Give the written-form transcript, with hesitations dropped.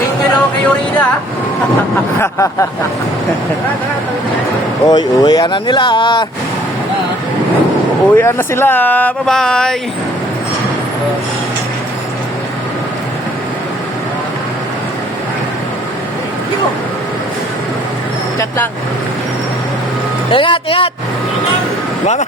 Thank you na kay Urina. Oy, uwian na nila. Uwian na sila. Bye-bye. Chat lang. Ingat, ingat. Mama.